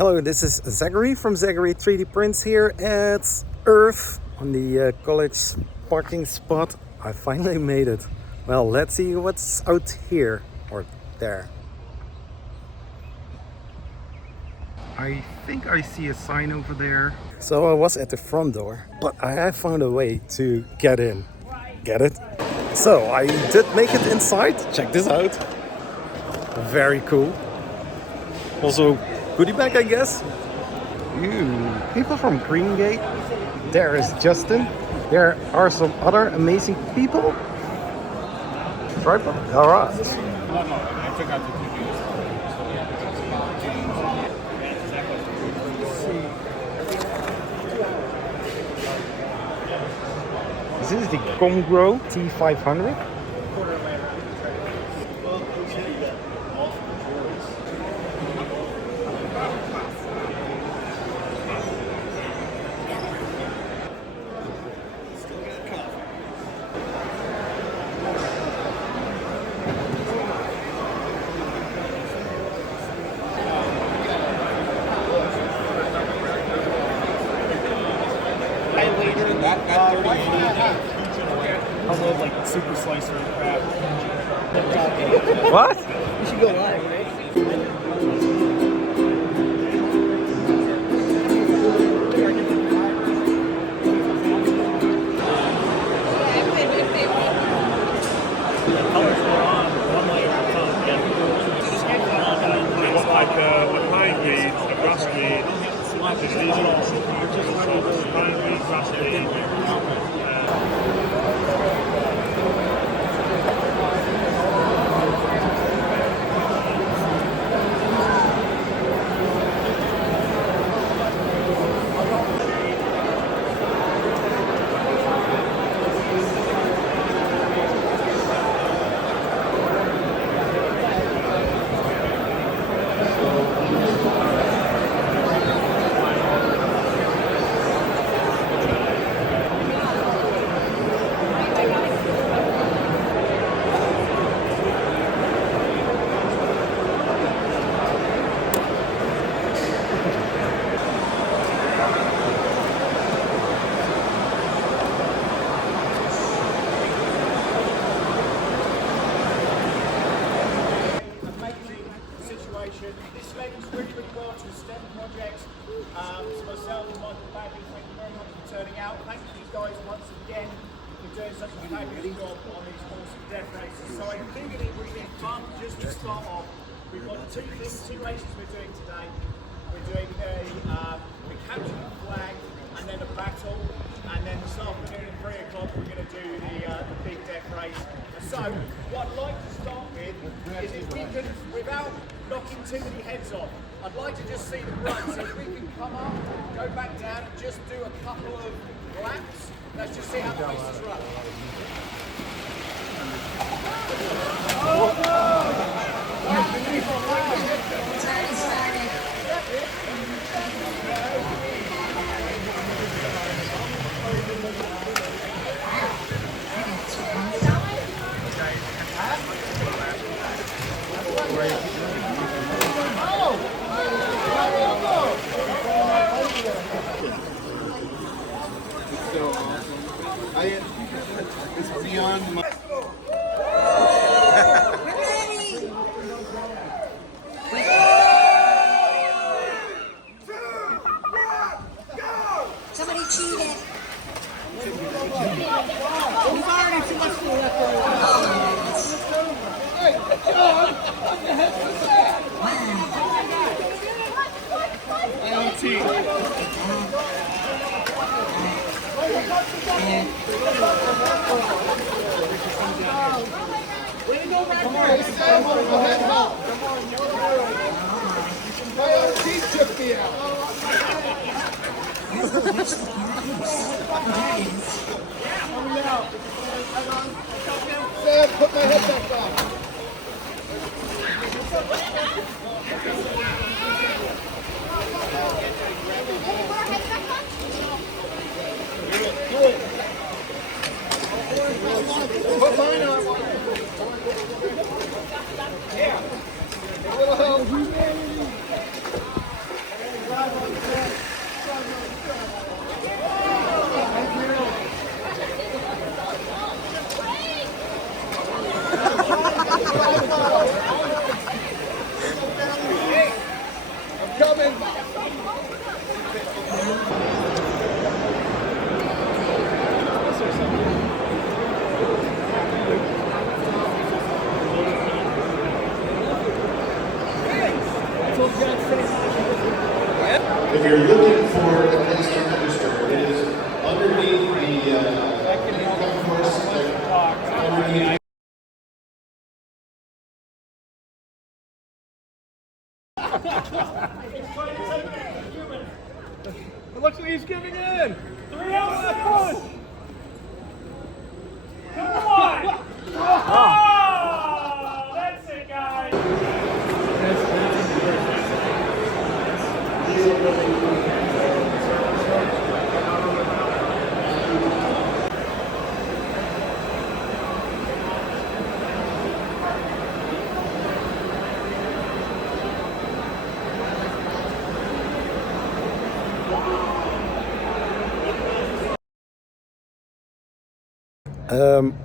Hello, this is Zachary from Zachary 3D Prints here at Errf on the college parking spot. I finally made it. Well, let's see what's out here or there. I think I see a sign over there. So I was at the front door, but I have found a way to get in. Get it? So I did make it inside. Check this out. Very cool. Also, goodie bag, I guess. Ooh, people from Green Gate. There is Justin. There are some other amazing people. Tripod. All right. This is the Congro T500. I'll like super slicer and crap. What? You should go live, right? Colors were on one layer at a time. Yeah. It's like a pine weed, a grass weed. These are all pine weed, grass weed. This lady's really well to STEM projects. So myself and Michael Bagley, thank you very much for turning out. Thank you guys once again for doing such a fabulous job on these awesome death races. So I think it would be fun just to start off. We've got two races we're doing today. We're doing the capture the flag and then a battle. And then this afternoon at 3 o'clock we're going to do the big death race. So what I'd like to start with is if we can, without knocking too many heads off, I'd like to just see the run. So if we can come up, go back down and just do a couple of laps. Let's just see how the races run. It's beyond my... Somebody cheated. We've already too much for left over. Hey, John! What the heck was that? Come on, Sam, go ahead, help! My own teeth took me out. Sam, put my head back on. Put mine on. Yeah. A little help. coming. If you're looking for a place to register, it is underneath the course, underneath. It looks like he's giving in. 3 ounces of push. Come on. Oh, that's it, guys.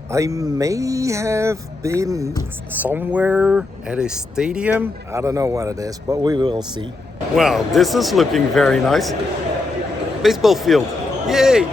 I may have been somewhere at a stadium. I don't know what it is, but we will see. Well, this is looking very nice. Baseball field. Yay!